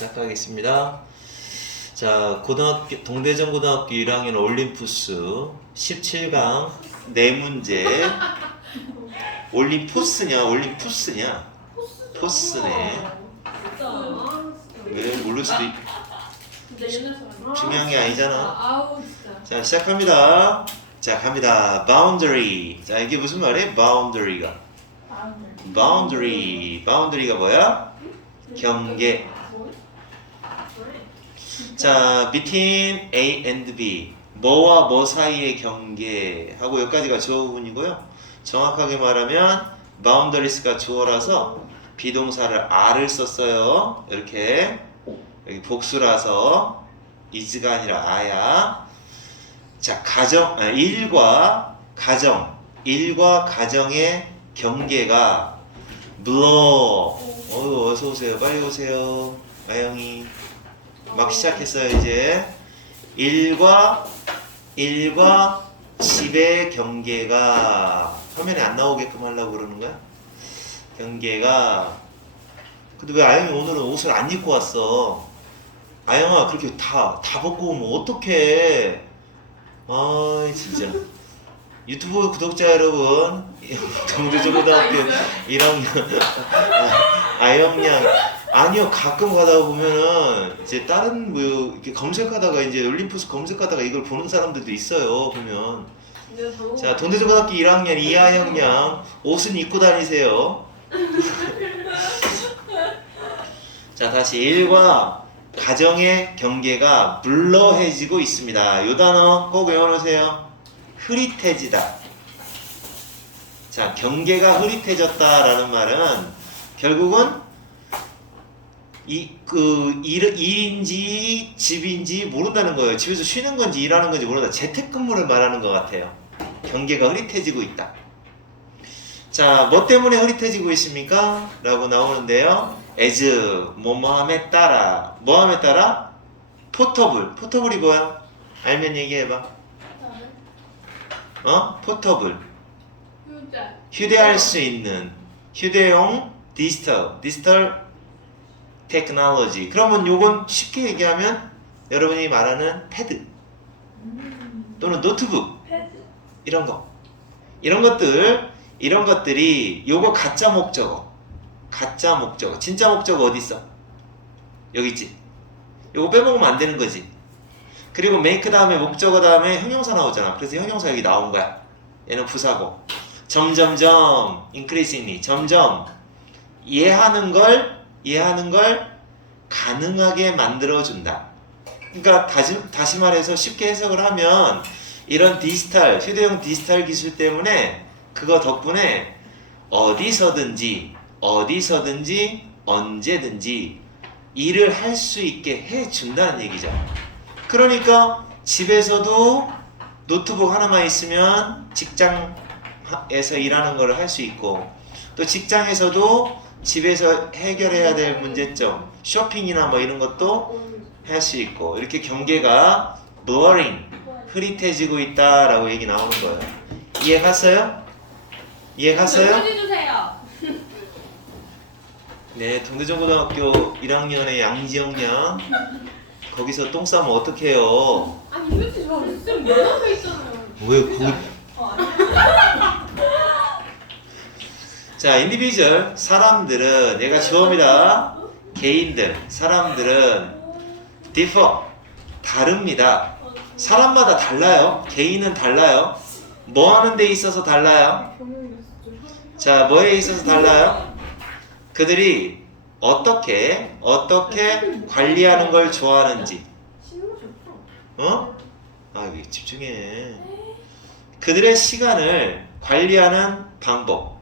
시작하겠습니다. 자, 동대전 고등학교 1학년 올림푸스 17강 네 문제. 올림푸스냐 올림푸스냐? 포스네. 왜 모를 수도 중요한 게 아니잖아. 자, 시작합니다. 자, 갑니다. boundary. 자, 이게 무슨 말이에요? boundary가. boundary가 뭐야? 경계. 자, between A and B. 뭐와 뭐 사이의 경계하고 여기까지가 주어 부분이고요. 정확하게 말하면 boundaries가 주어라서 비동사를 R을 썼어요. 이렇게 여기 복수라서 is가 아니라 R야. 자, 일과 가정의 경계가 blow. 어서 오세요. 빨리 오세요. 아영이 막 시작했어요. 이제 일과 집의 경계가 화면에 안 나오게끔 하려고 그러는 거야? 경계가. 근데 왜 아영이 오늘은 옷을 안 입고 왔어? 아영아, 그렇게 다 벗고 오면 어떡해? 아, 진짜. 유튜브 구독자 여러분, 동대전고등학교 1학년 아영 양. 아니요, 가끔 가다 보면은 이제 다른 뭐 이렇게 검색하다가 이제 올림푸스 검색하다가 이걸 보는 사람들도 있어요. 보면. 자, 동대전고등학교 1학년 이하영 양 옷은 입고 다니세요. 자, 다시 일과 가정의 경계가 물러해지고 있습니다. 이 단어 꼭 외워놓으세요. 흐릿해지다. 자, 경계가 흐릿해졌다라는 말은 결국은 일인지 집인지 모른다는 거예요. 집에서 쉬는 건지 일하는 건지 모른다. 재택근무를 말하는 것 같아요. 경계가 흐릿해지고 있다. 자, 뭐 때문에 흐릿해지고 있습니까? 라고 나오는데요. as, 뭐뭐함에 따라. 뭐함에 따라? 포터블. 포터블이 뭐야? 알면 얘기해봐. 포터블. 휴대할 수 있는 휴대용 디지털 테크놀로지. 그러면 요건 쉽게 얘기하면 여러분이 말하는 패드 또는 노트북 이런 것들이 요거 가짜 목적어. 진짜 목적어 어디 있어? 여기 있지. 요거 빼먹으면 안 되는 거지. 그리고 make 다음에 목적어 다음에 형용사 나오잖아. 그래서 형용사 여기 나온 거야. 얘는 부사고. 점점점 increasingly 점점 이해하는 걸 가능하게 만들어준다. 그러니까 다시 말해서 쉽게 해석을 하면 이런 휴대용 디지털 기술 때문에 그거 덕분에 어디서든지 언제든지 일을 할 수 있게 해준다는 얘기죠. 그러니까 집에서도 노트북 하나만 있으면 직장에서 일하는 걸 할 수 있고, 또 직장에서도 집에서 해결해야 될 문제점, 쇼핑이나 뭐 이런 것도 할 수 있고, 이렇게 경계가 blurring, 흐릿해지고 있다라고 얘기 나오는 거예요. 이해갔어요? 해주세요. 네, 동대전고등학교 1학년의 양지영 양. 거기서 똥 싸면 어떡해요? 아니 이거지 저 지금 내 앞에 있잖아요. 왜 거기? 자, 인디비주얼 사람들은 얘가 주어입니다. 개인들, 사람들은 differ 다릅니다. 사람마다 달라요. 개인은 달라요. 뭐 하는 데 있어서 달라요? 자, 뭐에 있어서 달라요? 그들이 어떻게 관리하는 걸 좋아하는지. 집중해. 그들의 시간을 관리하는 방법.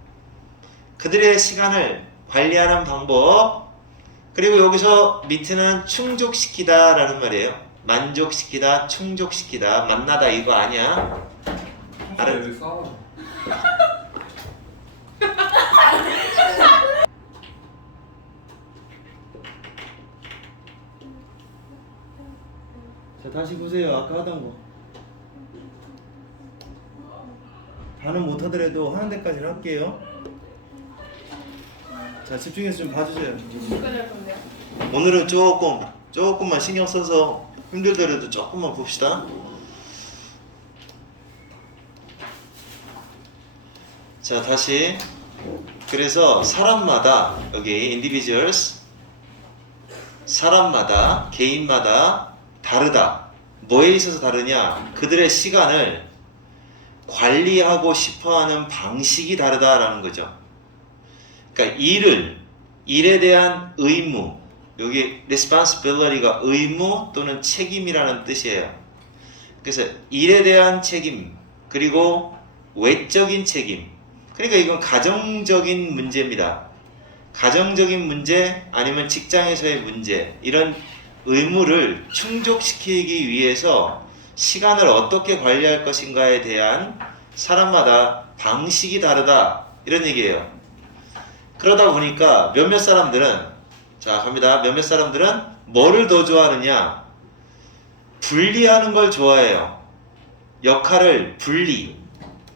그리고 여기서 밑에는 충족시키다 라는 말이에요. 만족시키다, 충족시키다. 만나다 이거 아니야. 자, 다시 보세요. 아까 하던 거. 다는 못하더라도 하는 데까지는 할게요. 자, 집중해서 좀 봐주세요. 누가 할 건데요? 오늘은 조금만 신경 써서 힘들더라도 조금만 봅시다. 자, 다시. 그래서 사람마다 여기 individuals 사람마다 개인마다 다르다. 뭐에 있어서 다르냐? 그들의 시간을 관리하고 싶어하는 방식이 다르다라는 거죠. 그러니까 일에 대한 의무, 여기 responsibility가 의무 또는 책임이라는 뜻이에요. 그래서 일에 대한 책임, 그리고 외적인 책임, 그러니까 이건 가정적인 문제입니다. 가정적인 문제 아니면 직장에서의 문제, 이런 의무를 충족시키기 위해서 시간을 어떻게 관리할 것인가에 대한 사람마다 방식이 다르다, 이런 얘기예요. 그러다 보니까 몇몇 사람들은, 자 갑니다. 몇몇 사람들은 뭐를 더 좋아하느냐? 분리하는 걸 좋아해요. 역할을 분리,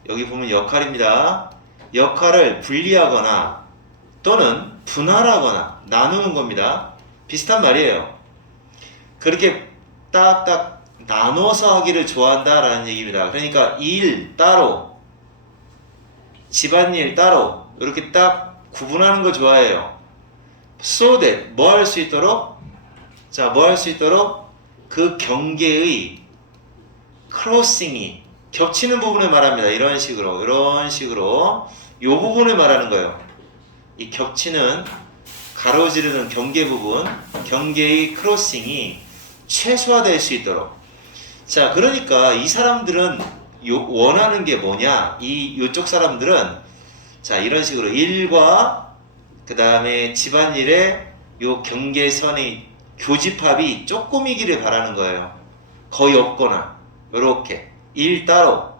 여기 보면 역할입니다. 역할을 분리하거나 또는 분할하거나 나누는 겁니다. 비슷한 말이에요. 그렇게 딱딱 나눠서 하기를 좋아한다라는 얘기입니다. 그러니까 일 따로, 집안일 따로, 이렇게 딱 구분하는 거 좋아해요. So that 뭐 할 수 있도록? 자, 뭐 할 수 있도록? 그 경계의 크로싱이 겹치는 부분을 말합니다. 이런 식으로 이 부분을 말하는 거예요. 이 겹치는, 가로지르는 경계 부분, 경계의 크로싱이 최소화될 수 있도록. 자, 그러니까 이 사람들은 원하는 게 뭐냐? 요쪽 사람들은 자, 이런 식으로 일과 그 다음에 집안일의 요 경계선의 교집합이 조금이기를 바라는 거예요. 거의 없거나 요렇게 일 따로,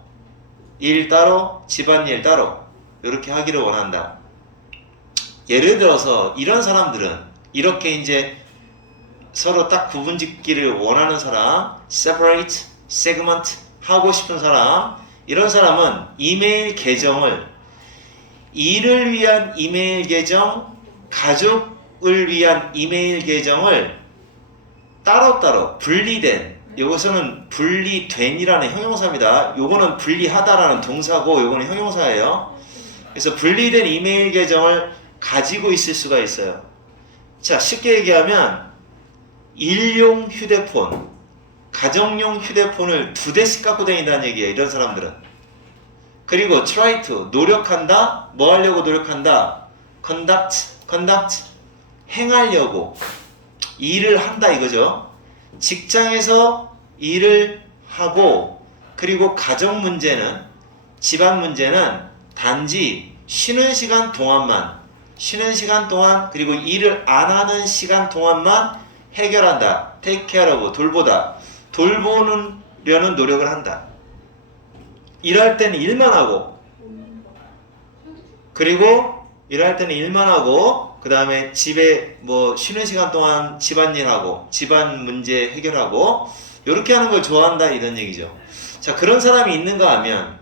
집안일 따로 요렇게 하기를 원한다. 예를 들어서 이런 사람들은 이렇게 이제 서로 딱 구분짓기를 원하는 사람, separate, segment 하고 싶은 사람, 이런 사람은 이메일 계정을, 일을 위한 이메일 계정, 가족을 위한 이메일 계정을 따로따로 분리된, 요것은 분리된이라는 형용사입니다. 요거는 분리하다라는 동사고 요거는 형용사예요. 그래서 분리된 이메일 계정을 가지고 있을 수가 있어요. 자, 쉽게 얘기하면 일용 휴대폰, 가정용 휴대폰을 2대씩 갖고 다닌다는 얘기예요. 이런 사람들은. 그리고 try to, 노력한다. 뭐 하려고 노력한다? conduct, 행하려고, 일을 한다 이거죠. 직장에서 일을 하고, 그리고 가정 문제는, 집안 문제는 단지 쉬는 시간 동안, 그리고 일을 안 하는 시간 동안만 해결한다. take care of, 돌보려는 노력을 한다. 일할 때는 일만 하고, 그리고 일할 때는 일만 하고, 그 다음에 집에 뭐 쉬는 시간 동안 집안일하고, 집안 문제 해결하고, 요렇게 하는 걸 좋아한다, 이런 얘기죠. 자, 그런 사람이 있는가 하면,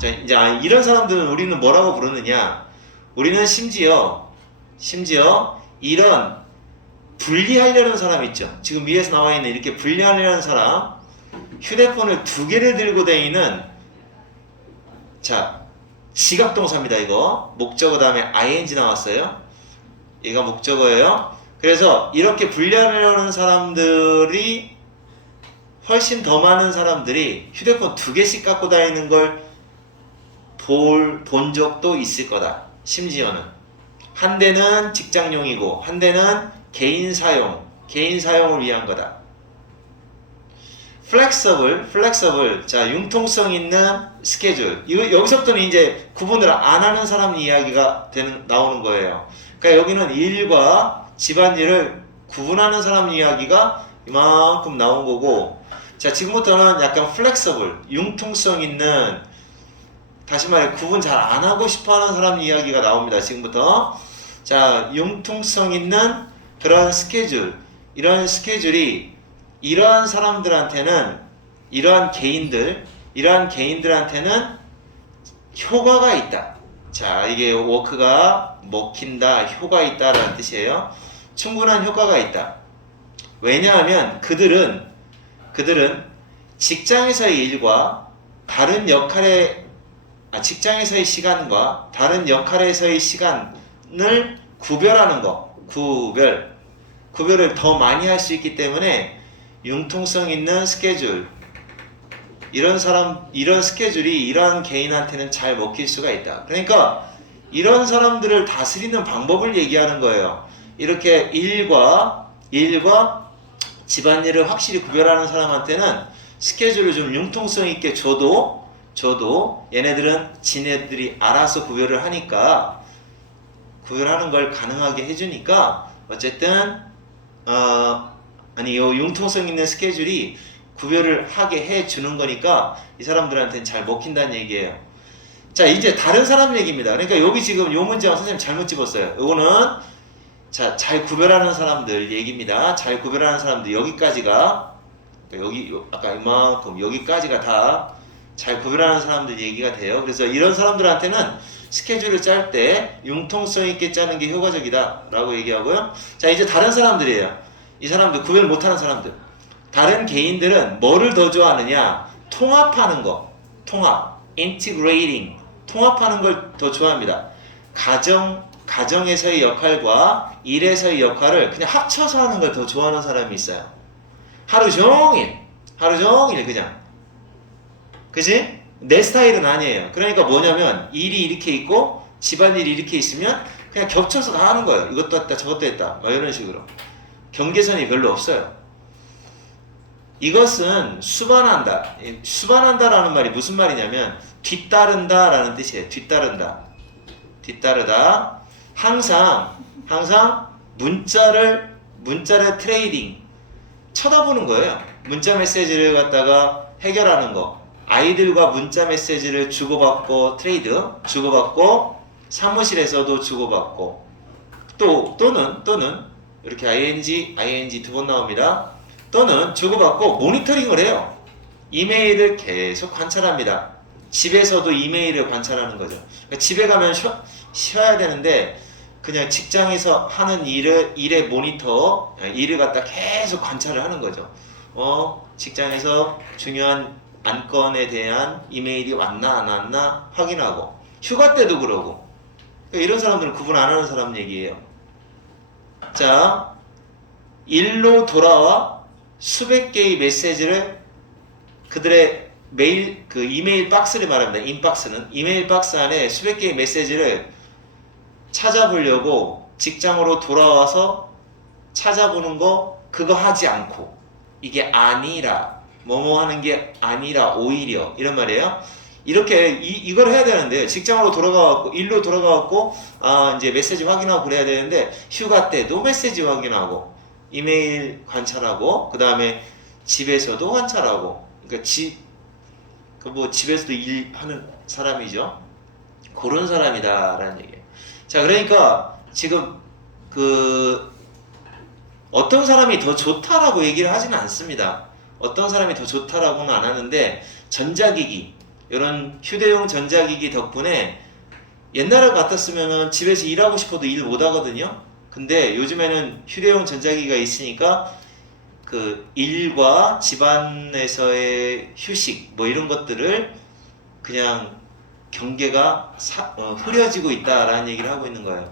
자, 이제 이런 사람들은 우리는 뭐라고 부르느냐? 우리는 심지어 이런 분리하려는 사람 있죠. 지금 위에서 나와 있는 이렇게 분리하려는 사람, 휴대폰을 2개를 들고 다니는, 자, 지각동사입니다. 이거 목적어 다음에 ing 나왔어요. 얘가 목적어예요. 그래서 이렇게 분리하려는 사람들이, 훨씬 더 많은 사람들이 휴대폰 2개씩 갖고 다니는 걸 본 적도 있을 거다. 심지어는 한 대는 직장용이고 한 대는 개인 사용을 위한 거다. flexible, 자, 융통성 있는 스케줄. 여기서부터는 이제 구분을 안 하는 사람 이야기가 나오는 거예요. 그러니까 여기는 일과 집안일을 구분하는 사람 이야기가 이만큼 나온 거고, 자, 지금부터는 약간 flexible, 융통성 있는, 다시 말해 구분 잘 안 하고 싶어 하는 사람 이야기가 나옵니다. 지금부터. 자, 융통성 있는 그런 스케줄, 이런 스케줄이 이러한 사람들한테는, 이러한 개인들한테는 효과가 있다. 자, 이게 워크가 먹힌다, 효과 있다라는 뜻이에요. 충분한 효과가 있다. 왜냐하면 그들은 직장에서의 일과 다른 역할의 직장에서의 시간과 다른 역할에서의 시간을 구별하는 거, 구별을 더 많이 할 수 있기 때문에 융통성 있는 스케줄, 이런 스케줄이 이러한 개인한테는 잘 먹힐 수가 있다. 그러니까 이런 사람들을 다스리는 방법을 얘기하는 거예요. 이렇게 일과 집안일을 확실히 구별하는 사람한테는 스케줄을 좀 융통성 있게 줘도 얘네들은 지네들이 알아서 구별을 하니까, 구별하는 걸 가능하게 해주니까 어쨌든 요 융통성 있는 스케줄이 구별을 하게 해주는 거니까 이 사람들한테는 잘 먹힌다는 얘기예요. 자, 이제 다른 사람 얘기입니다. 그러니까 여기 지금 요 문제와 선생님 잘못 집었어요. 요거는 자, 잘 구별하는 사람들 얘기입니다. 잘 구별하는 사람들 여기까지가, 여기 아까 이만큼 여기까지가 다 잘 구별하는 사람들 얘기가 돼요. 그래서 이런 사람들한테는 스케줄을 짤 때 융통성 있게 짜는 게 효과적이다 라고 얘기하고요. 자, 이제 다른 사람들이에요. 이 사람들 구별 못하는 사람들. 다른 개인들은 뭐를 더 좋아하느냐? 통합하는 거. integrating. 통합하는 걸 더 좋아합니다. 가정에서의 역할과 일에서의 역할을 그냥 합쳐서 하는 걸 더 좋아하는 사람이 있어요. 하루 종일 그냥. 그지? 내 스타일은 아니에요. 그러니까 뭐냐면 일이 이렇게 있고 집안일이 이렇게 있으면 그냥 겹쳐서 다 하는 거예요. 이것도 했다 저것도 했다 막 이런 식으로. 경계선이 별로 없어요. 이것은 수반한다라는 말이 무슨 말이냐면 뒤따른다라는 뜻이에요. 뒤따르다. 항상 문자를 트레이딩, 쳐다보는 거예요. 문자 메시지를 갖다가 해결하는 거. 아이들과 문자 메시지를 주고받고 주고받고 사무실에서도 주고받고 또는 이렇게 ing 두 번 나옵니다. 또는 주고받고 모니터링을 해요. 이메일을 계속 관찰합니다. 집에서도 이메일을 관찰하는 거죠. 그러니까 집에 가면 쉬어야 되는데 그냥 직장에서 하는 일의 모니터, 일을 갖다 계속 관찰을 하는 거죠. 직장에서 중요한 안건에 대한 이메일이 왔나 안 왔나 확인하고, 휴가 때도 그러고. 그러니까 이런 사람들은 구분 안 하는 사람 얘기예요. 자, 일로 돌아와 수백 개의 메시지를 그들의 이메일 박스를 말합니다. 인박스는 이메일 박스 안에 수백 개의 메시지를 찾아보려고 직장으로 돌아와서 찾아보는 거, 그거 하지 않고, 이게 아니라, 뭐뭐 하는 게 아니라 오히려 이런 말이에요. 이렇게 이걸 해야 되는데 직장으로 돌아가고 일로 돌아가고 이제 메시지 확인하고 그래야 되는데 휴가 때도 메시지 확인하고 이메일 관찰하고 그 다음에 집에서도 관찰하고, 그러니까 집에서도 일하는 사람이죠. 그런 사람이다라는 얘기예요. 자, 그러니까 지금 어떤 사람이 더 좋다라고 얘기를 하지는 않습니다. 어떤 사람이 더 좋다라고는 안 하는데, 전자기기, 이런 휴대용 전자기기 덕분에 옛날에 같았으면은 집에서 일하고 싶어도 일 못 하거든요. 근데 요즘에는 휴대용 전자기기가 있으니까 일과 집안에서의 휴식 뭐 이런 것들을 그냥 경계가 흐려지고 있다라는 얘기를 하고 있는 거예요.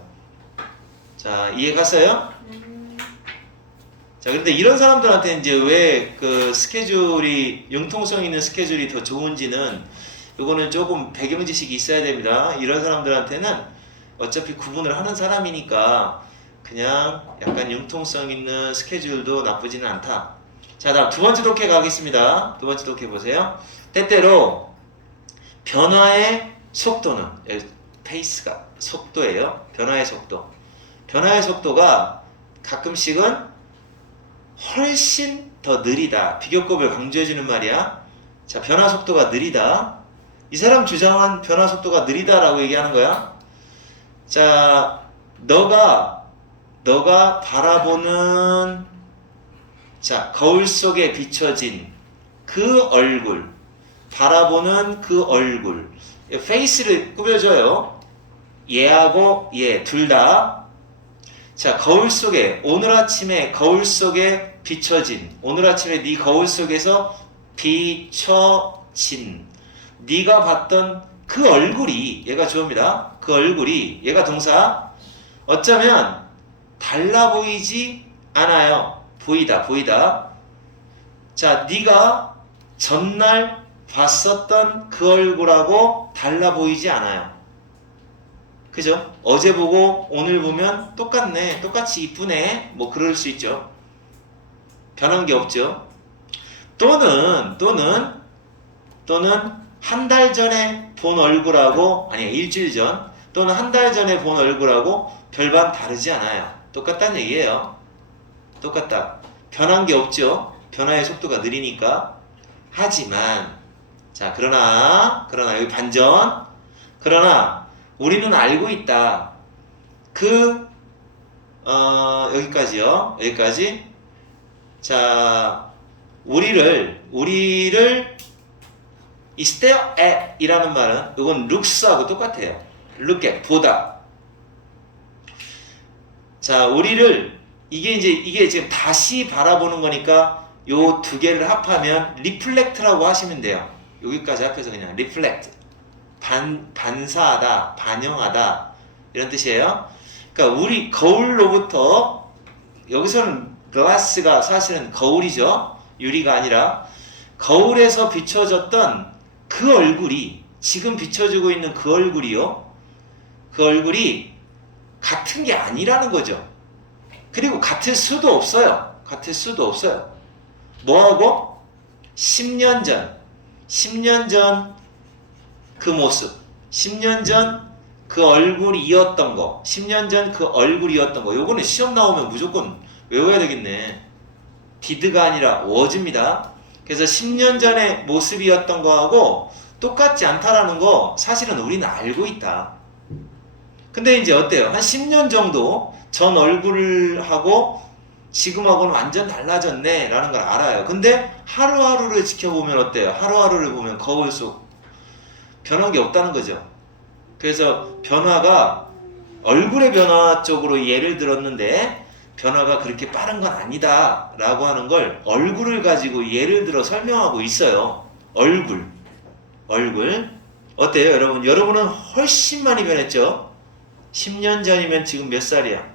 자, 이해 갔어요? 자, 근데 이런 사람들한테 이제 왜 스케줄이, 융통성 있는 스케줄이 더 좋은지는, 이거는 조금 배경 지식이 있어야 됩니다. 이런 사람들한테는 어차피 구분을 하는 사람이니까 그냥 약간 융통성 있는 스케줄도 나쁘지는 않다. 자, 다음 두 번째 독해 가겠습니다. 두 번째 독해 보세요. 때때로 변화의 속도는, 페이스가 속도예요. 변화의 속도가 가끔씩은 훨씬 더 느리다. 비교급을 강조해주는 말이야. 자, 변화 속도가 느리다. 이 사람 주장한 변화 속도가 느리다라고 얘기하는 거야. 자, 너가 바라보는, 자, 거울 속에 비춰진 그 얼굴, 바라보는 그 얼굴, 페이스를 꾸며줘요. 얘하고 얘 둘 다. 자, 거울 속에 오늘 아침에 거울 속에 비춰진 오늘 아침에 네 거울 속에서 비춰진 네가 봤던 그 얼굴이 얘가 주어입니다. 그 얼굴이 얘가 동사 어쩌면 달라 보이지 않아요. 보이다 보이다. 자, 네가 전날 봤었던 그 얼굴하고 달라 보이지 않아요. 그죠? 어제 보고 오늘 보면 똑같네. 똑같이 이쁘네. 뭐 그럴 수 있죠. 변한 게 없죠. 또는 한 달 전에 본 얼굴하고 아니 일주일 전 또는 한 달 전에 본 얼굴하고 별반 다르지 않아요. 똑같다는 얘기예요. 똑같다. 변한 게 없죠. 변화의 속도가 느리니까. 하지만 자 그러나 여기 반전. 그러나 우리는 알고 있다. 여기까지요. 여기까지. 자 우리를 이 stare at 이라는 말은 이건 looks하고 똑같아요. look at 보다. 자 우리를 이게 지금 다시 바라보는 거니까 요 두 개를 합하면 reflect라고 하시면 돼요. 여기까지 합해서 그냥 reflect 반사하다 반영하다 이런 뜻이에요. 그러니까 우리 거울로부터 여기서는 glass가 사실은 거울이죠. 유리가 아니라 거울에서 비춰졌던 그 얼굴이 지금 비춰지고 있는 그 얼굴이요. 그 얼굴이 같은 게 아니라는 거죠. 그리고 같을 수도 없어요. 같을 수도 없어요. 뭐하고? 10년 전 그 모습, 10년 전 그 얼굴이었던 거, 10년 전 그 얼굴이었던 거. 요거는 시험 나오면 무조건 외워야 되겠네. did가 아니라 was입니다. 그래서 10년 전의 모습이었던 거하고 똑같지 않다라는 거 사실은 우리는 알고 있다. 근데 이제 어때요? 한 10년 정도 전 얼굴하고 지금하고는 완전 달라졌네 라는 걸 알아요. 근데 하루하루를 지켜보면 어때요? 하루하루를 보면 거울 속 변한 게 없다는 거죠. 그래서 변화가 얼굴의 변화 쪽으로 예를 들었는데 변화가 그렇게 빠른 건 아니다 라고 하는 걸 얼굴을 가지고 예를 들어 설명하고 있어요. 얼굴 어때요 여러분? 여러분은 훨씬 많이 변했죠? 10년 전이면 지금 몇 살이야?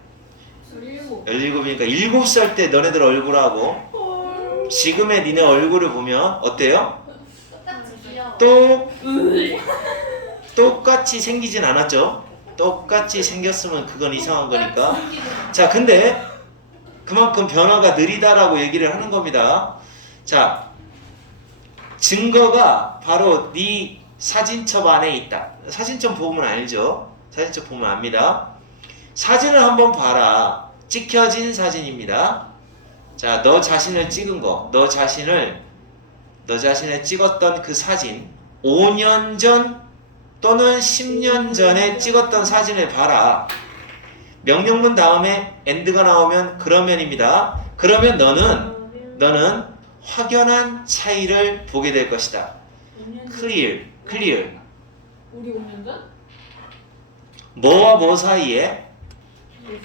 17이니까 7살 때 너네들 얼굴하고 지금의 니네 얼굴을 보면 어때요? 똑같이 생기진 않았죠? 똑같이 생겼으면 그건 이상한 거니까. 자, 근데 그만큼 변화가 느리다라고 얘기를 하는 겁니다. 자, 증거가 바로 네 사진첩 안에 있다. 사진첩 보면 알죠? 사진첩 보면 압니다. 사진을 한번 봐라. 찍혀진 사진입니다. 자, 너 자신을 찍은 거, 너 자신을 찍었던 그 사진, 5년 전 또는 10년 전에 찍었던 사진을 봐라. 명령문 다음에 and가 나오면 그러면입니다. 그러면 너는 확연한 차이를 보게 될 것이다. clear. 우리 5년 전? 뭐와 뭐 사이에?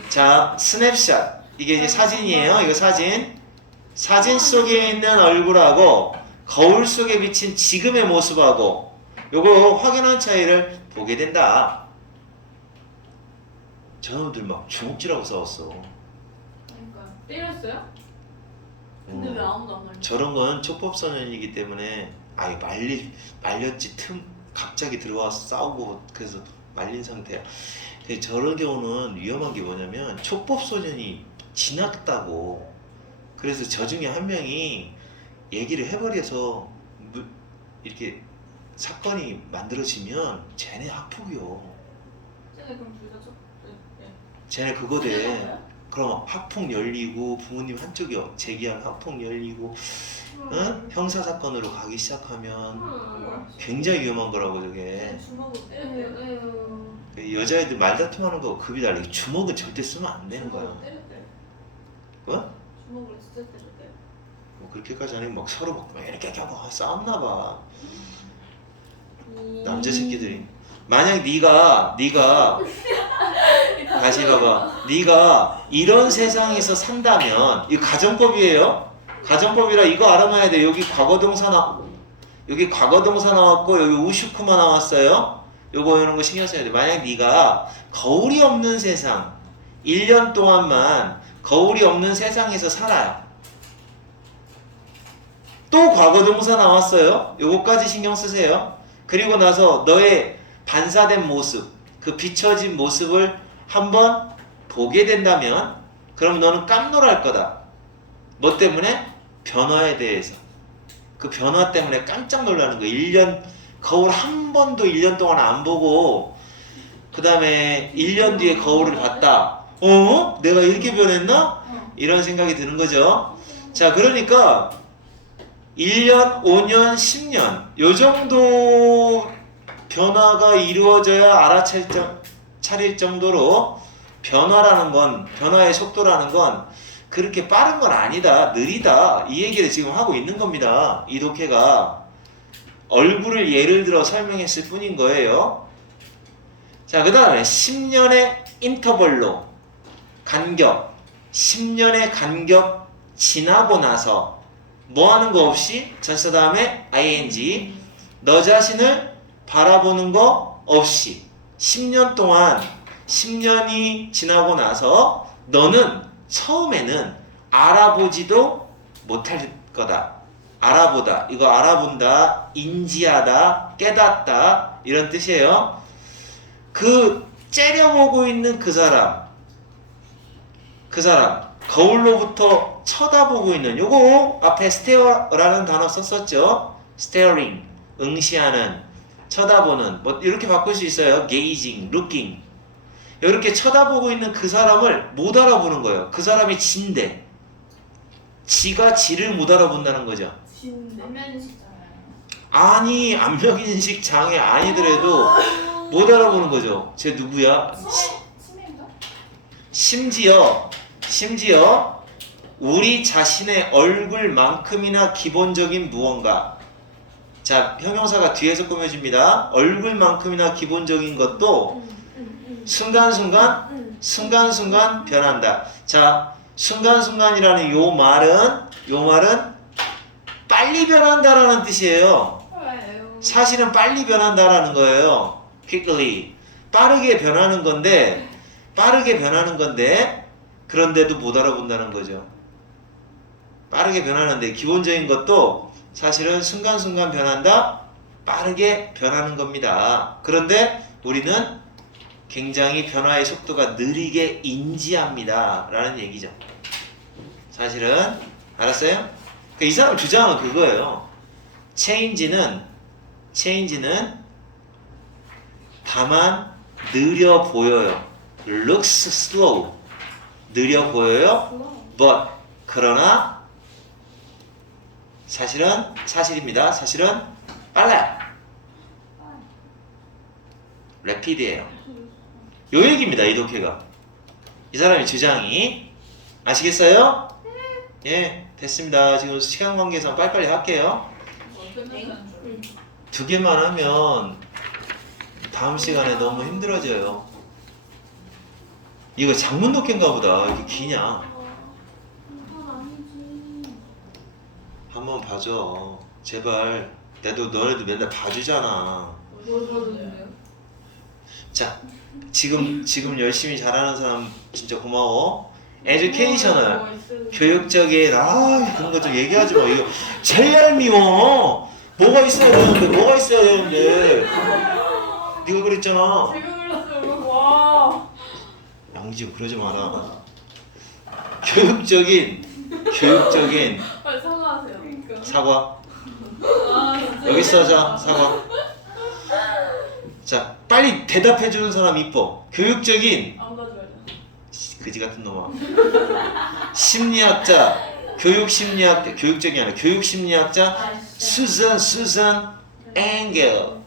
자, 스냅샷. 이게 이제 사진이에요. 이거 사진 속에 있는 얼굴하고 거울 속에 비친 지금의 모습하고 요거 확연한 차이를 보게 된다. 저놈들 막 주먹질하고 싸웠어. 그러니까 때렸어요? 근데 왜 아무도 안 말려? 저런 건 촉법소년이기 때문에 아예 말렸지 갑자기 들어와서 싸우고 그래서 말린 상태야. 근데 저런 경우는 위험한 게 뭐냐면 촉법소년이 지났다고. 그래서 저 중에 한 명이 얘기를 해버려서 이렇게 사건이 만들어지면 쟤네 학폭이요. 쟤네 그럼 둘 다 쟤네 그거 돼. 그럼 학폭 열리고 부모님 한쪽이 제기한 학폭 열리고 응? 형사사건으로 가기 시작하면 굉장히 위험한 거라고 저게. 주먹으로 때렸대요. 그 여자애들 말다툼하는 거 급이 다르게 주먹은 절대 쓰면 안 되는 거야. 때렸대. 뭐? 주먹으로 진짜 때렸대. 뭐 그렇게까지 아니고 막 서로 막 이렇게 하고 싸웠나 봐. 남자 새끼들이. 만약 네가 다시 봐봐. 네가 이런 세상에서 산다면 이 가정법이에요. 가정법이라 이거 알아놔야 돼. 여기 과거동사 나왔고 여기 우슈쿠마 나왔어요. 요거 이런 거 신경 써야 돼. 만약 네가 거울이 없는 세상 1년 동안만 거울이 없는 세상에서 살아요. 또 과거동사 나왔어요. 요거까지 신경 쓰세요. 그리고 나서 너의 반사된 모습, 그 비춰진 모습을 한번 보게 된다면 그럼 너는 깜놀할 거다. 뭐 때문에? 변화에 대해서. 그 변화 때문에 깜짝 놀라는 거예요. 1년 거울 한 번도 1년 동안 안 보고 그 다음에 1년 뒤에 거울을 봤다. 어? 내가 이렇게 변했나? 이런 생각이 드는 거죠. 자, 그러니까 1년, 5년, 10년 요 정도 변화가 이루어져야 알아차릴 정도로 변화의 속도라는 건 그렇게 빠른 건 아니다, 느리다, 이 얘기를 지금 하고 있는 겁니다. 이 독해가 얼굴을 예를 들어 설명했을 뿐인 거예요. 자, 그 다음에 10년의 인터벌로 간격, 10년의 간격 지나고 나서 뭐 하는 거 없이 전치사 다음에 ing 너 자신을 바라보는 거 없이 10년 동안 10년이 지나고 나서 너는 처음에는 알아보지도 못할 거다. 알아보다. 이거 알아본다, 인지하다, 깨닫다 이런 뜻이에요. 그 째려보고 있는 그 사람 거울로부터 쳐다보고 있는 요거 앞에 stare라는 단어 썼었죠. staring 응시하는, 쳐다보는, 뭐 이렇게 바꿀 수 있어요. gazing, looking. 이렇게 쳐다보고 있는 그 사람을 못 알아보는 거예요. 그 사람이 진데 지가 지를 못 알아본다는 거죠. 안면인식잖아요. 아니, 안면인식 장애 아니더라도 못 알아보는 거죠. 쟤 누구야? 치매인가? 심지어 우리 자신의 얼굴만큼이나 기본적인 무언가. 자, 형용사가 뒤에서 꾸며집니다. 얼굴만큼이나 기본적인 것도 순간순간 변한다. 자, 순간순간이라는 요 말은 빨리 변한다라는 뜻이에요. 사실은 빨리 변한다라는 거예요. quickly. 빠르게 변하는 건데 그런데도 못 알아본다는 거죠. 빠르게 변하는데 기본적인 것도 사실은 순간순간 변한다, 빠르게 변하는 겁니다. 그런데 우리는 굉장히 변화의 속도가 느리게 인지합니다 라는 얘기죠. 사실은. 알았어요? 이 사람 주장은 그거예요. 체인지는 다만 느려 보여요. looks slow. 느려 보여요. but 그러나 사실입니다. 사실은 빨라요. rapid이에요. 요 얘기입니다. 이 독해가. 이 사람의 주장이. 아시겠어요? 예, 됐습니다. 지금 시간 관계상 빨리빨리 할게요. 두 개만 하면 다음 시간에 너무 힘들어져요. 이거 장문 독해인가 보다. 이렇게 기냐? 한번 봐줘. 제발. 너네도 맨날 봐주잖아. 자, 지금 열심히 잘하는 사람 진짜 고마워. 에듀케이셔널, 교육적인, 그런 거 좀 얘기하지 마. 이거 제일 얄미워. 뭐가 있어야 되는데. 네가 그랬잖아. 제가 그랬어요. 와. 양지우 그러지 마라. 교육적인 빨리 사과하세요. 그러니까. 사과. 진짜 여기 있어. 자, 사과. 자, 빨리 대답해주는 사람 이뻐. 교육적인 안 가져와요. 그지 같은 놈아. 심리학자, 교육적이 아니라 교육심리학자 수잔 앵겔.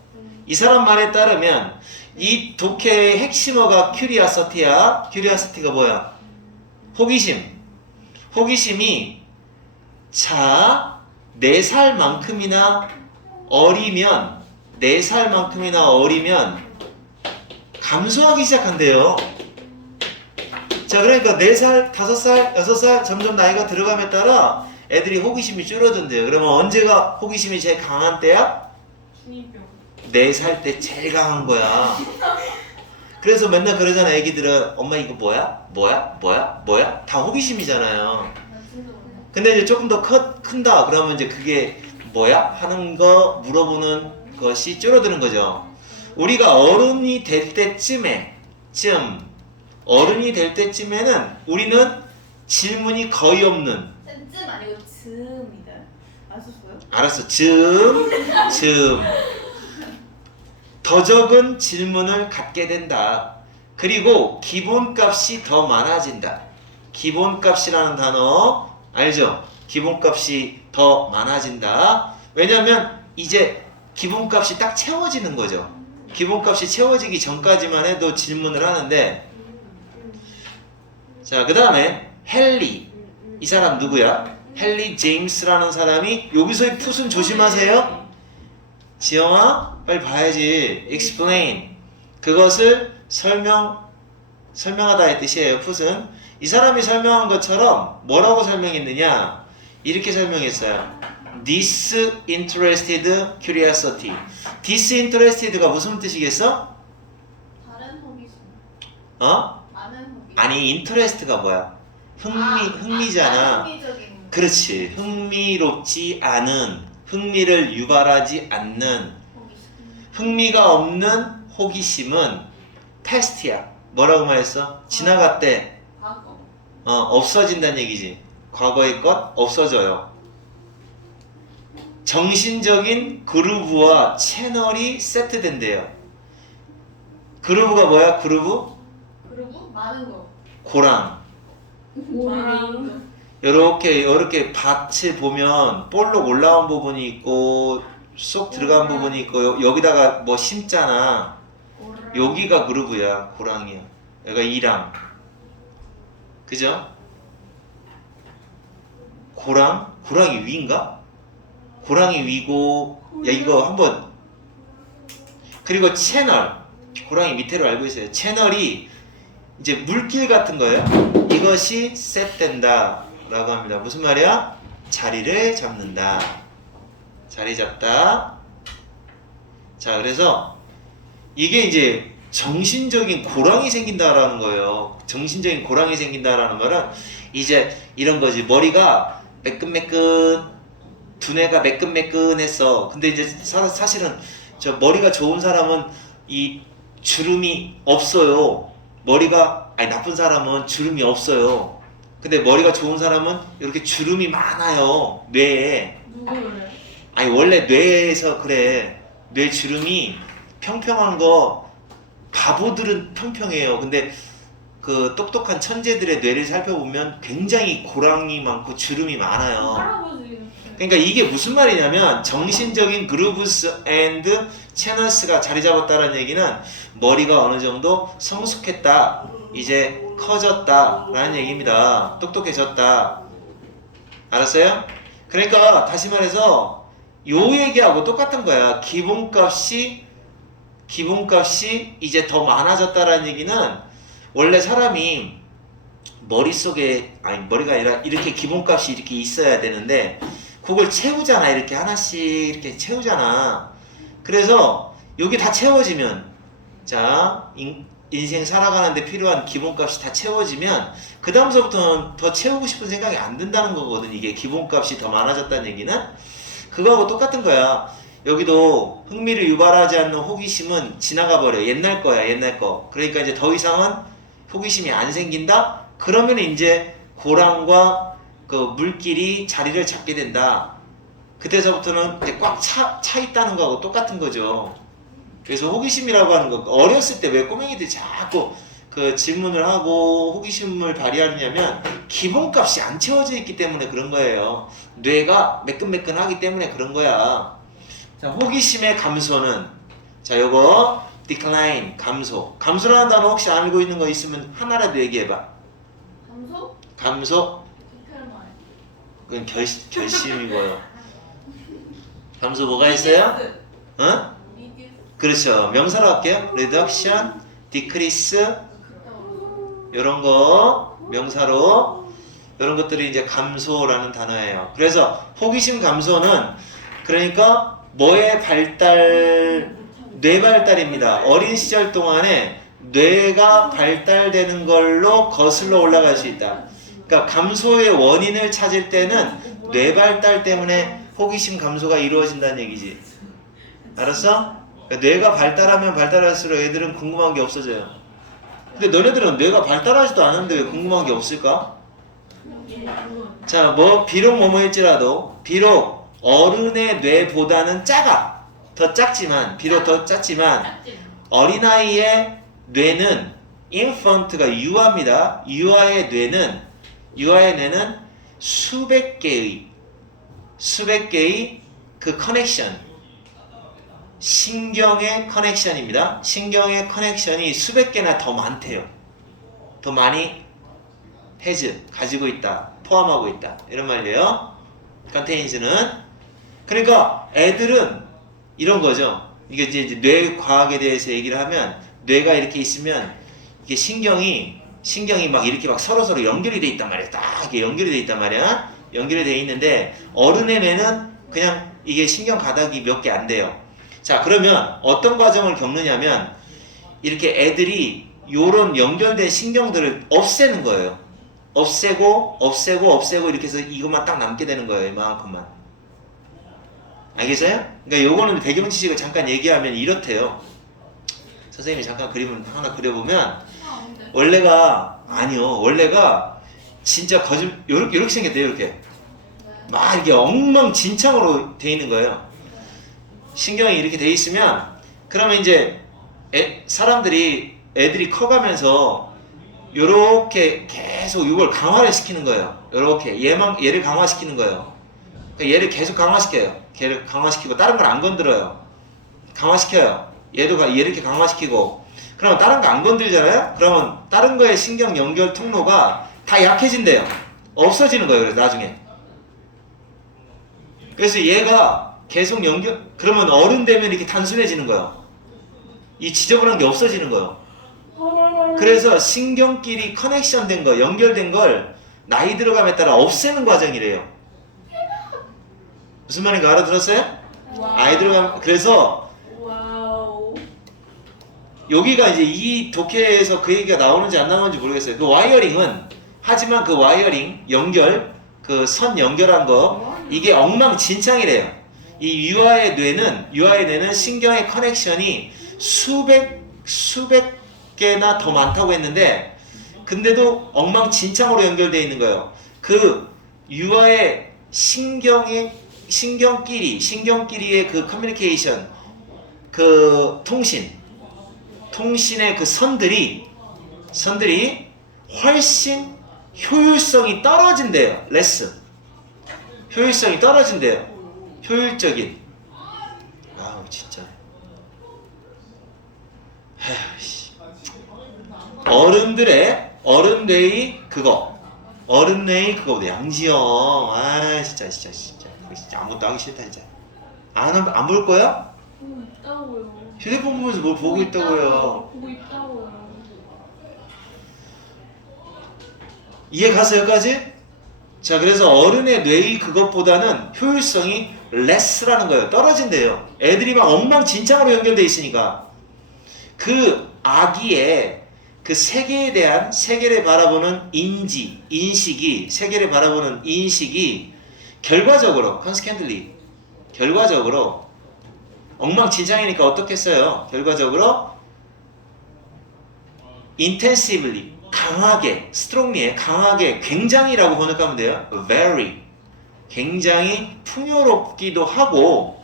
이 사람 말에 따르면 이 독해의 핵심어가 큐리아서티야. 큐리아서티가 뭐야? 호기심이 자 4살만큼이나 어리면 감소하기 시작한대요. 자, 그러니까 4살, 5살, 6살 점점 나이가 들어감에 따라 애들이 호기심이 줄어든대요. 그러면 언제가 호기심이 제일 강한 때야? 중이병. 4살 때 제일 강한 거야. 그래서 맨날 그러잖아. 애기들은 엄마 이거 뭐야? 뭐야? 뭐야? 뭐야? 다 호기심이잖아요. 나 진짜 모르네. 근데 이제 조금 더 큰다 그러면 이제 그게 뭐야? 하는 거 물어보는 것이 줄어드는 거죠. 우리가 어른이 될 어른이 될 때쯤에는 우리는 질문이 거의 없는, 쯤 아니고 즈음이다. 안 썼어요? 알았어, 더 적은 질문을 갖게 된다. 그리고 기본값이 더 많아진다. 기본값이라는 단어 알죠? 기본값이 더 많아진다. 왜냐면 이제 기본값이 딱 채워지는 거죠. 기본값이 채워지기 전까지만 해도 질문을 하는데, 자, 그 다음에 헨리, 이 사람 누구야? 헨리 제임스라는 사람이, 여기서의 풋은 조심하세요. 지영아, 빨리 봐야지. explain, 그것을 설명하다의 뜻이에요. 풋은 이 사람이 설명한 것처럼 뭐라고 설명했느냐, 이렇게 설명했어요. disinterested curiosity. disinterested가 무슨 뜻이겠어? 다른 호기심. 어? 많은 호기심. 아니, interest가 뭐야? 흥미잖아. 흥미적인. 그렇지. 흥미롭지 않은, 흥미를 유발하지 않는, 호기심. 흥미가 없는 호기심은 패스트야. 뭐라고 말했어? 지나갔대. 과거. 없어진다는 얘기지. 과거의 것 없어져요. 정신적인 그루브와 채널이 세트된대요. 그루브가 뭐야? 그루브? 그리고 많은 거. 고랑. 뭐랑. 이렇게 밭을 보면 볼록 올라온 부분이 있고 쏙 들어간 부분이 있고 여기다가 뭐 심잖아. 여기가 그루브야. 고랑이야. 여기가 이랑. 그죠? 고랑이 위인가? 고랑이 위고, 야, 이거 한번. 그리고 채널, 고랑이 밑에로 알고 있어요. 채널이 이제 물길 같은 거예요. 이것이 셋된다 라고 합니다. 무슨 말이야? 자리를 잡는다. 자리 잡다. 자, 그래서 이게 이제 정신적인 고랑이 생긴다라는 거예요. 정신적인 고랑이 생긴다라는 말은 이제 이런 거지. 머리가 매끈매끈, 두뇌가 매끈매끈했어. 근데 이제 사실은 저 머리가 좋은 사람은 이 주름이 없어요. 나쁜 사람은 주름이 없어요. 근데 머리가 좋은 사람은 이렇게 주름이 많아요. 뇌에. 누구를? 아니, 원래 뇌에서 그래. 뇌 주름이 평평한 거, 바보들은 평평해요. 근데 그 똑똑한 천재들의 뇌를 살펴보면 굉장히 고랑이 많고 주름이 많아요. 할아버지. 그러니까 이게 무슨 말이냐면 정신적인 그루브스 앤드 채널스가 자리 잡았다는 얘기는 머리가 어느 정도 성숙했다, 이제 커졌다 라는 얘기입니다. 똑똑해졌다. 알았어요? 그러니까 다시 말해서 요 얘기하고 똑같은 거야. 기본값이 이제 더 많아졌다라는 얘기는 원래 사람이 머릿속에, 아니 머리가 아니라 이렇게 기본값이 이렇게 있어야 되는데 그걸 채우잖아. 이렇게 하나씩 이렇게 채우잖아. 그래서 여기 다 채워지면, 자, 인생 살아가는데 필요한 기본값이 다 채워지면 그 다음서부터는 더 채우고 싶은 생각이 안 든다는 거거든. 이게 기본값이 더 많아졌다는 얘기는 그거하고 똑같은 거야. 여기도 흥미를 유발하지 않는 호기심은 지나가 버려. 옛날 거야, 옛날 거. 그러니까 이제 더 이상은 호기심이 안 생긴다? 그러면 이제 고랑과 그 물길이 자리를 잡게 된다. 그때서부터는 이제 꽉 차 있다는 거하고 똑같은 거죠. 그래서 호기심이라고 하는 거, 어렸을 때 왜 꼬맹이들이 자꾸 그 질문을 하고 호기심을 발휘하느냐면 기본값이 안 채워져 있기 때문에 그런 거예요. 뇌가 매끈매끈하기 때문에 그런 거야. 자, 호기심의 감소는, 자, 요거 decline, 감소라는 단어 혹시 알고 있는 거 있으면 하나라도 얘기해봐. 감소? 감소? 이탈말. 그건 결심이고요. 감소 뭐가 있어요? 어? 리듀스. 그렇죠. 명사로 할게요. reduction, decrease, 이런 거 명사로 이런 것들이 이제 감소라는 단어예요. 그래서 호기심 감소는 그러니까 뭐의 발달, 뇌 발달입니다. 어린 시절 동안에 뇌가 발달되는 걸로 거슬러 올라갈 수 있다. 그러니까 감소의 원인을 찾을 때는 뇌 발달 때문에 호기심 감소가 이루어진다는 얘기지. 알았어? 그러니까 뇌가 발달하면 발달할수록 애들은 궁금한 게 없어져요. 근데 너네들은 뇌가 발달하지도 않은데 왜 궁금한 게 없을까? 자, 비록 뭐뭐일지라도 비록 어른의 뇌보다는 작아. 더 작지만 비록 더 작지만 어린아이의 뇌는 infant가 유아입니다. 유아의 뇌는 수백 개의 그 커넥션, 신경의 커넥션입니다. 신경의 커넥션이 수백 개나 더 많대요. 더 많이 가지고 있다, 포함하고 있다, 이런 말이에요. contains,는 그러니까 애들은 이런 거죠. 이게 이제 뇌 과학에 대해서 얘기를 하면 뇌가 이렇게 있으면 이게 신경이 막 이렇게 막 서로 연결이 돼 있단 말이야. 딱 이게 연결이 돼 있단 말이야. 연결이 돼 있는데 어른의 뇌는 그냥 이게 신경 가닥이 몇 개 안 돼요. 자, 그러면 어떤 과정을 겪느냐면 이렇게 애들이 요런 연결된 신경들을 없애는 거예요. 없애고 이렇게 해서 이것만 딱 남게 되는 거예요. 이만큼만. 알겠어요? 그러니까 요거는 배경 지식을 잠깐 얘기하면 이렇대요. 선생님이 잠깐 그림을 하나 그려보면 원래가 진짜 요렇게 생겼대요. 이렇게 막 이렇게 엉망진창으로 돼 있는 거예요. 신경이 이렇게 돼 있으면 그러면 이제 애들이 커가면서 요렇게 계속 이걸 강화를 시키는 거예요. 요렇게 얘를 강화시키는 거예요. 그러니까 얘를 계속 강화시켜요. 걔를 강화시키고 다른 걸 안 건드려요. 강화시켜요. 얘를 이렇게 강화시키고 그러면 다른 거 안 건들잖아요? 그러면 다른 거의 신경 연결 통로가 다 약해진대요. 없어지는 거예요. 그래서 나중에. 그래서 얘가 계속 그러면 어른 되면 이렇게 단순해지는 거예요. 이 지저분한 게 없어지는 거예요. 그래서 신경끼리 커넥션 된 거, 연결된 걸 나이 들어감에 따라 없애는 과정이래요. 무슨 말인가 알아들었어요? 아이 들어감, 그래서 여기가 이제 이 독해에서 그 얘기가 나오는지 안 나오는지 모르겠어요. 그 와이어링은, 하지만 그 와이어링, 그 선 연결한 거, 이게 엉망진창이래요. 이 유아의 뇌는 신경의 커넥션이 수백 개나 더 많다고 했는데, 근데도 엉망진창으로 연결되어 있는 거예요. 그 유아의 신경끼리의 그 커뮤니케이션, 그 통신의 그 선들이 훨씬 효율성이 떨어진대요. 효율성이 떨어진대요. 효율적인. 아우 진짜. 어른뇌의 그거보다 양지영. 진짜 아무것도 하기 싫다 진짜. 안 볼 거야? 있다고요. 휴대폰 보면서 뭘 보고 있다고요. 보고 있다고요. 이해 가서 여기까지? 자, 그래서 어른의 뇌의 그것보다는 효율성이 less라는 거예요. 떨어진대요. 애들이 막 엉망진창으로 연결돼 있으니까. 그 아기의 그 세계를 바라보는 세계를 바라보는 인식이 결과적으로 엉망진창이니까 어떻겠어요? 결과적으로 intensively, 강하게, strongly, 강하게, 굉장히라고 번역하면 돼요. very, 굉장히 풍요롭기도 하고,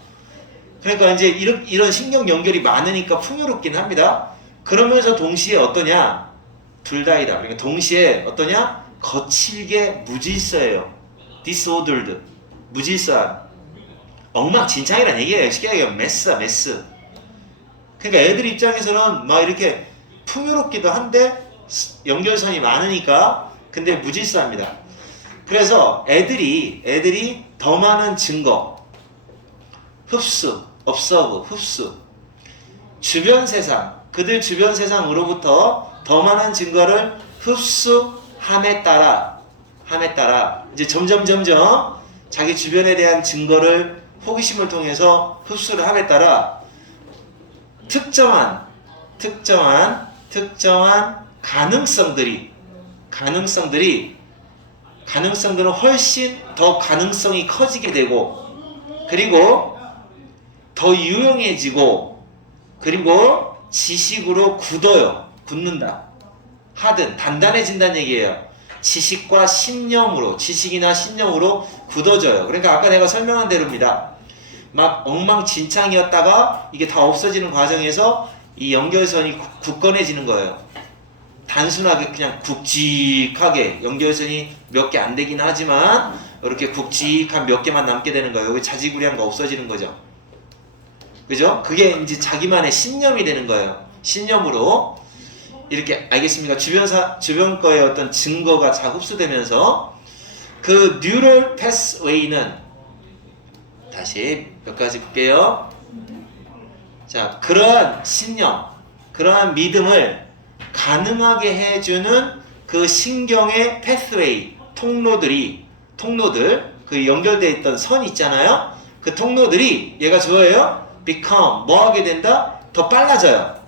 그러니까 이제 이런 신경 연결이 많으니까 풍요롭긴 합니다. 그러면서 동시에 어떠냐? 둘 다이다. 그러니까 동시에 어떠냐? 거칠게 무질서예요. disordered, 무질서한. 엉망진창이란 얘기예요. 쉽게 얘기하면 메스. 그러니까 애들 입장에서는 막 이렇게 풍요롭기도 한데 연결선이 많으니까 근데 무질서합니다. 그래서 애들이 더 많은 증거, 흡수, 그들 주변 세상으로부터 더 많은 증거를 흡수함에 따라 이제 점점 자기 주변에 대한 증거를 호기심을 통해서 흡수를 함에 따라 특정한 가능성들은 훨씬 더 가능성이 커지게 되고, 그리고 더 유용해지고, 그리고 지식으로 굳는다. 단단해진다는 얘기예요. 지식이나 신념으로 굳어져요. 그러니까 아까 내가 설명한 대로입니다. 막 엉망진창이었다가 이게 다 없어지는 과정에서 이 연결선이 굳건해지는 거예요. 단순하게 그냥 굵직하게 연결선이 몇 개 안 되긴 하지만 이렇게 굵직한 몇 개만 남게 되는 거예요. 여기 자지구리한 거 없어지는 거죠. 그죠? 그게 이제 자기만의 신념이 되는 거예요. 신념으로 이렇게, 알겠습니까? 주변 거에 어떤 증거가 다 흡수되면서 그 뉴럴 패스웨이는, 다시 몇 가지 볼게요. 자, 그러한 신념, 그러한 믿음을 가능하게 해주는 그 신경의 패스웨이, 통로들, 그 연결되어 있던 선 있잖아요. 그 통로들이 얘가 좋아해요. become, 뭐 하게 된다? 더 빨라져.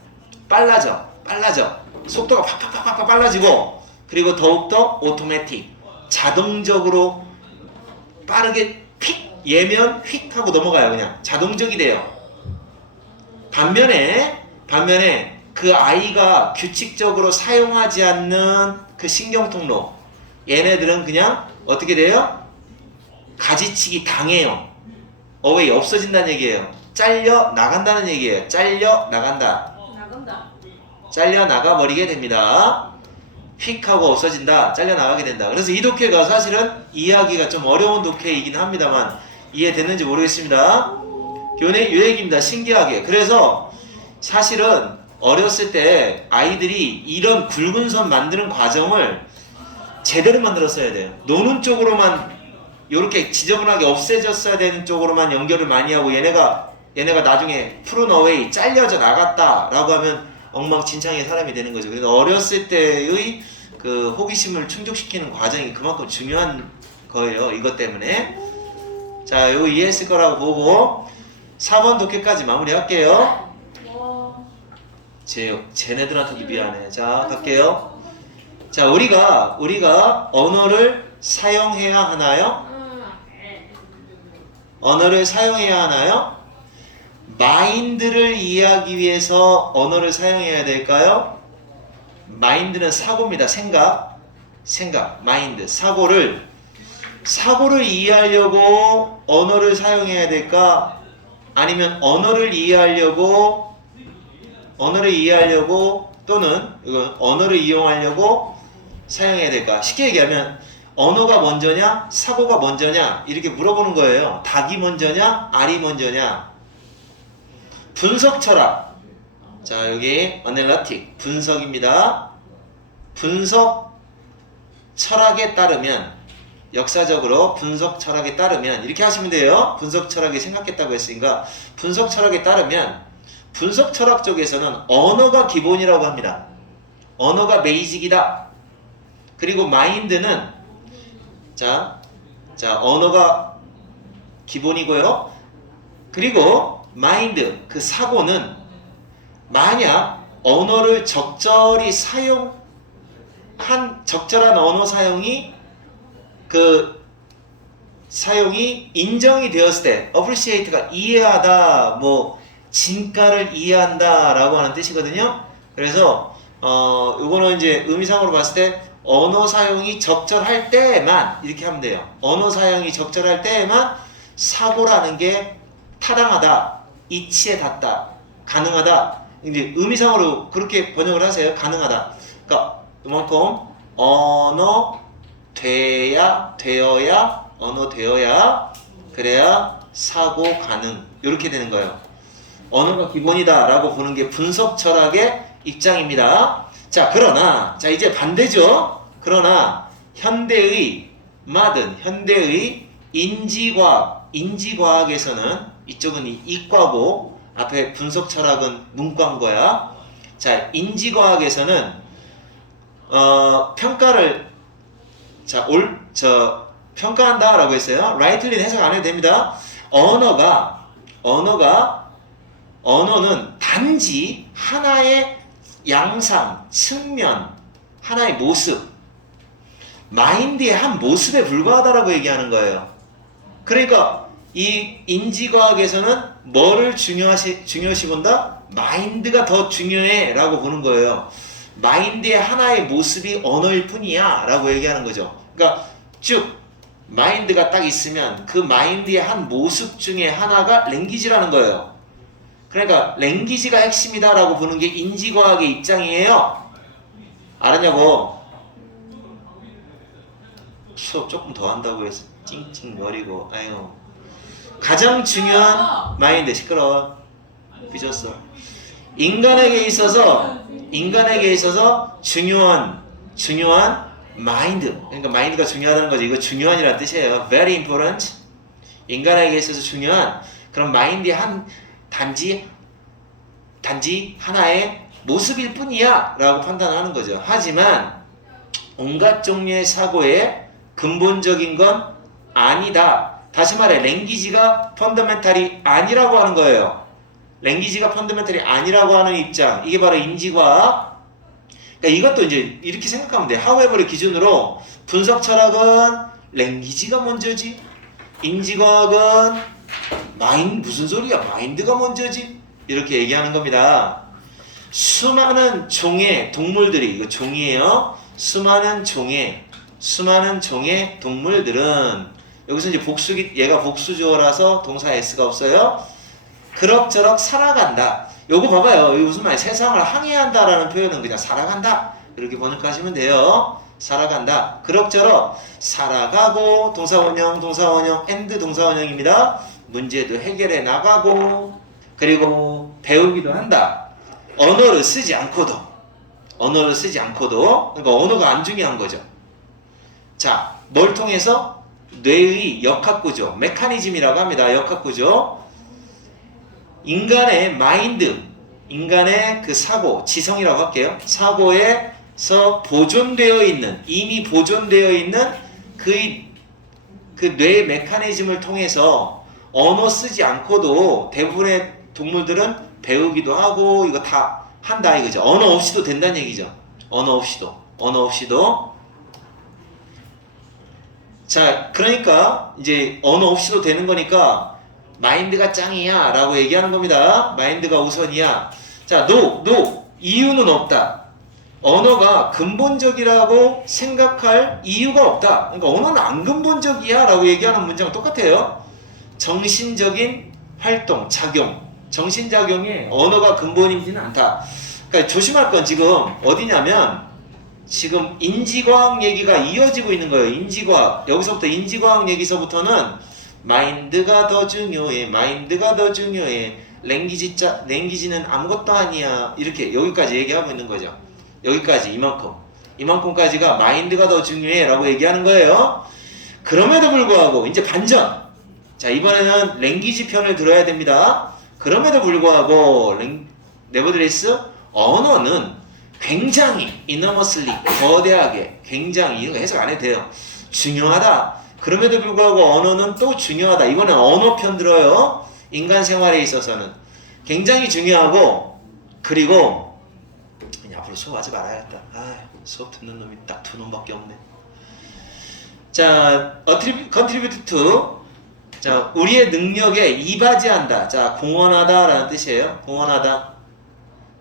속도가 팍팍팍팍 빨라지고, 그리고 더욱더 오토매틱, 자동적으로 빠르게 픽, 예면 휙 하고 넘어가요. 그냥 자동적이 돼요. 반면에 그 아이가 규칙적으로 사용하지 않는 그 신경통로, 얘네들은 그냥 어떻게 돼요? 가지치기 당해요. 어웨이, 없어진다는 얘기예요. 잘려 나간다는 얘기예요. 잘려 나가 버리게 됩니다. 휙 하고 없어진다. 잘려 나가게 된다. 그래서 이 독해가 사실은 이해하기가 좀 어려운 독해이긴 합니다만 이해됐는지 모르겠습니다. 교내 유액입니다. 신기하게. 그래서 사실은 어렸을 때 아이들이 이런 굵은 선 만드는 과정을 제대로 만들었어야 돼요. 노는 쪽으로만 이렇게 지저분하게 없애졌어야 되는 쪽으로만 연결을 많이 하고, 얘네가 나중에 프룬 어웨이, 잘려져 나갔다라고 하면 엉망진창의 사람이 되는 거죠. 그래서 어렸을 때의 그 호기심을 충족시키는 과정이 그만큼 중요한 거예요. 이것 때문에. 자, 이거 이해했을 거라고 보고 4번 독해까지 마무리할게요. 쟤네들한테도 미안해. 자, 갈게요. 자, 우리가 언어를 사용해야 하나요? 마인드를 이해하기 위해서 언어를 사용해야 될까요? 마인드는 사고입니다. 생각, 마인드, 사고를 이해하려고 언어를 사용해야 될까? 아니면 언어를 이해하려고 또는 언어를 이용하려고 사용해야 될까? 쉽게 얘기하면 언어가 먼저냐, 사고가 먼저냐 이렇게 물어보는 거예요. 닭이 먼저냐, 알이 먼저냐. 분석 철학. 자, 여기 어널리틱 분석입니다. 분석 철학에 따르면, 역사적으로 분석 철학에 따르면 이렇게 하시면 돼요. 분석 철학이 생각했다고 했으니까 분석 철학에 따르면 분석 철학 쪽에서는 언어가 기본이라고 합니다. 언어가 베이직이다. 그리고 마인드는 언어가 기본이고요. 그리고 마인드, 그 사고는 만약 언어를 적절한 언어 사용이 인정이 되었을 때, appreciate가 이해하다, 뭐 진가를 이해한다 라고 하는 뜻이거든요. 그래서 이거는 이제 의미상으로 봤을 때 언어 사용이 적절할 때만 이렇게 하면 돼요. 언어 사용이 적절할 때만 사고라는 게 타당하다, 이치에 닿다, 가능하다. 이제 의미상으로 그렇게 번역을 하세요. 가능하다. 그러니까 이만큼 언어 되어야 그래야 사고 가능, 이렇게 되는 거예요. 언어가 기본이다 라고 보는 게 분석 철학의 입장입니다. 자, 그러나 이제 반대죠. 그러나 현대의 인지과학에서는, 이쪽은 이과고 앞에 분석 철학은 문과인 거야. 자, 인지과학에서는 평가를 평가한다라고 했어요. rightly는 해석 안 해도 됩니다. 언어는 단지 하나의 양상, 측면, 하나의 모습, 마인드의 한 모습에 불과하다라고 얘기하는 거예요. 그러니까 이 인지과학에서는 뭐를 중요시 본다? 마인드가 더 중요해 라고 보는 거예요. 마인드의 하나의 모습이 언어일 뿐이야 라고 얘기하는 거죠. 그러니까 쭉 마인드가 딱 있으면 그 마인드의 한 모습 중에 하나가 랭귀지라는 거예요. 그러니까 랭귀지가 핵심이다 라고 보는 게 인지과학의 입장이에요. 알았냐고? 수업 조금 더 한다고 해서 찡찡거리고 아유. 가장 중요한 마인드. 시끄러워. 삐졌어. 인간에게 있어서 중요한 마인드. 그러니까 마인드가 중요하다는 거죠. 이거 중요한이라는 뜻이에요. Very important. 인간에게 있어서 중요한 그런 마인드의 단지 하나의 모습일 뿐이야 라고 판단하는 거죠. 하지만 온갖 종류의 사고의 근본적인 건 아니다. 다시 말해 랭귀지가 펀더멘탈이 아니라고 하는 거예요. 랭귀지가 펀더멘탈이 아니라고 하는 입장. 이게 바로 인지과학. 그러니까 이것도 이제 이렇게 생각하면 돼. 하우에버를 기준으로 분석 철학은 랭귀지가 먼저지. 인지과학은 무슨 소리야? 마인드가 먼저지. 이렇게 얘기하는 겁니다. 수많은 종의 동물들이, 이거 종이에요. 수많은 종의 동물들은, 여기서 이제 얘가 복수주어라서 동사 s가 없어요. 그럭저럭 살아간다. 요거 봐봐요. 이거 무슨 말이야? 세상을 항해한다라는 표현은 그냥 살아간다. 이렇게 번역하시면 돼요. 살아간다. 그럭저럭 살아가고, 동사원형, and 동사원형입니다. 문제도 해결해 나가고, 그리고 배우기도 한다. 언어를 쓰지 않고도. 그러니까 언어가 안 중요한 거죠. 자, 뭘 통해서? 뇌의 역학구조, 메커니즘이라고 합니다. 역학구조. 인간의 마인드, 인간의 그 사고, 지성이라고 할게요. 사고에서 이미 보존되어 있는 그 뇌의 메커니즘을 통해서 언어 쓰지 않고도 대부분의 동물들은 배우기도 하고 이거 다 한다 이거죠. 언어 없이도 된다는 얘기죠. 언어 없이도. 자, 그러니까 이제 언어 없이도 되는 거니까 마인드가 짱이야 라고 얘기하는 겁니다. 마인드가 우선이야. 자, 이유는 없다. 언어가 근본적이라고 생각할 이유가 없다. 그러니까 언어는 안 근본적이야 라고 얘기하는 문장은 똑같아요. 정신적인 활동, 정신작용에 언어가 근본이지는 않다. 그러니까 조심할 건 지금 어디냐면 지금 인지과학 얘기가 이어지고 있는 거예요. 인지과학. 여기서부터 인지과학 얘기서부터는 마인드가 더 중요해. 랭귀지는 아무것도 아니야. 이렇게 여기까지 얘기하고 있는 거죠. 여기까지 이만큼까지가 마인드가 더 중요해 라고 얘기하는 거예요. 그럼에도 불구하고 이제 반전. 자, 이번에는 랭귀지 편을 들어야 됩니다. 그럼에도 불구하고 nevertheless 언어는 굉장히 enormously 거대하게 굉장히 이런 거 해석 안 해도 돼요. 중요하다. 그럼에도 불구하고 언어는 또 중요하다. 이번엔 언어 편 들어요. 인간 생활에 있어서는 굉장히 중요하고, 그리고 앞으로 수업하지 말아야겠다. 수업 듣는 놈이 딱 2놈밖에 없네. 자, contribute to. 자, 우리의 능력에 이바지한다. 자, 공헌하다라는 뜻이에요. 공헌하다.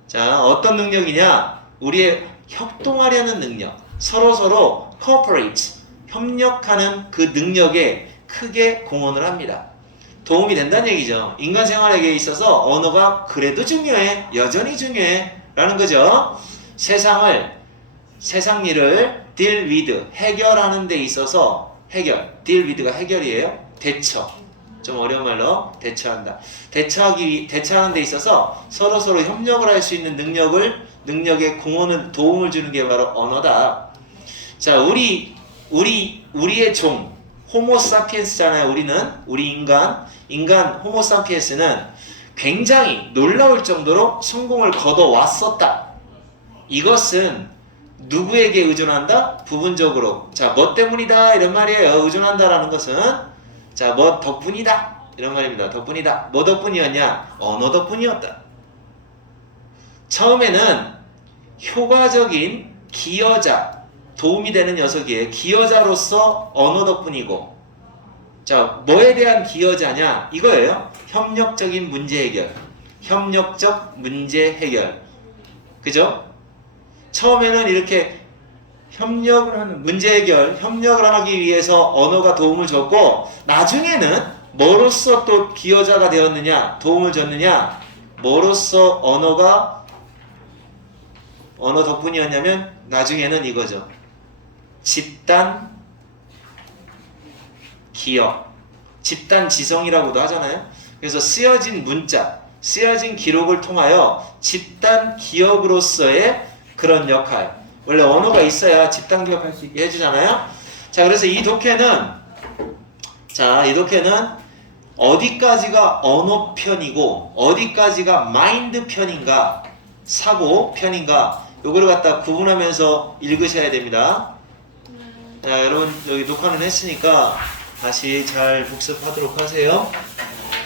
자, 어떤 능력이냐? 우리의 협동하려는 능력. 서로 cooperate, 협력하는 그 능력에 크게 공헌을 합니다. 도움이 된다는 얘기죠. 인간 생활에게 있어서 언어가 그래도 중요해. 여전히 중요해. 라는 거죠. 세상 일을 deal with, 해결하는 데 있어서 deal with가 해결이에요. 대처. 좀 어려운 말로 대처한다. 대처하는 데 있어서 서로 협력을 할 수 있는 능력에 도움을 주는 게 바로 언어다. 자, 우리의 종, 호모사피엔스잖아요. 우리 인간 호모사피엔스는 굉장히 놀라울 정도로 성공을 거둬왔었다. 이것은 누구에게 의존한다? 부분적으로. 자, 뭐 때문이다 이런 말이에요. 의존한다라는 것은 자, 뭐 덕분이다 이런 말입니다. 덕분이다. 뭐 덕분이었냐? 언어 덕분이었다. 처음에는 효과적인 기여자, 도움이 되는 녀석이에요. 기여자로서 언어 덕분이고, 자, 뭐에 대한 기여자냐? 이거예요. 협력적인 문제 해결. 협력적 문제 해결. 그죠? 처음에는 이렇게 협력을 하는 문제 해결, 협력을 하기 위해서 언어가 도움을 줬고, 나중에는 뭐로써 또 기여자가 되었느냐, 도움을 줬느냐, 뭐로써 언어 덕분이었냐면 나중에는 이거죠. 집단 기억, 집단 지성이라고도 하잖아요. 그래서 쓰여진 문자, 쓰여진 기록을 통하여 집단 기억으로서의 그런 역할. 원래 언어가 있어야 집단 기억할 수 있게 해주잖아요. 자, 그래서 이 독해는 어디까지가 언어 편이고 어디까지가 마인드 편인가, 사고 편인가, 요거를 갖다 구분하면서 읽으셔야 됩니다. 자, 여러분 여기 녹화는 했으니까 다시 잘 복습하도록 하세요.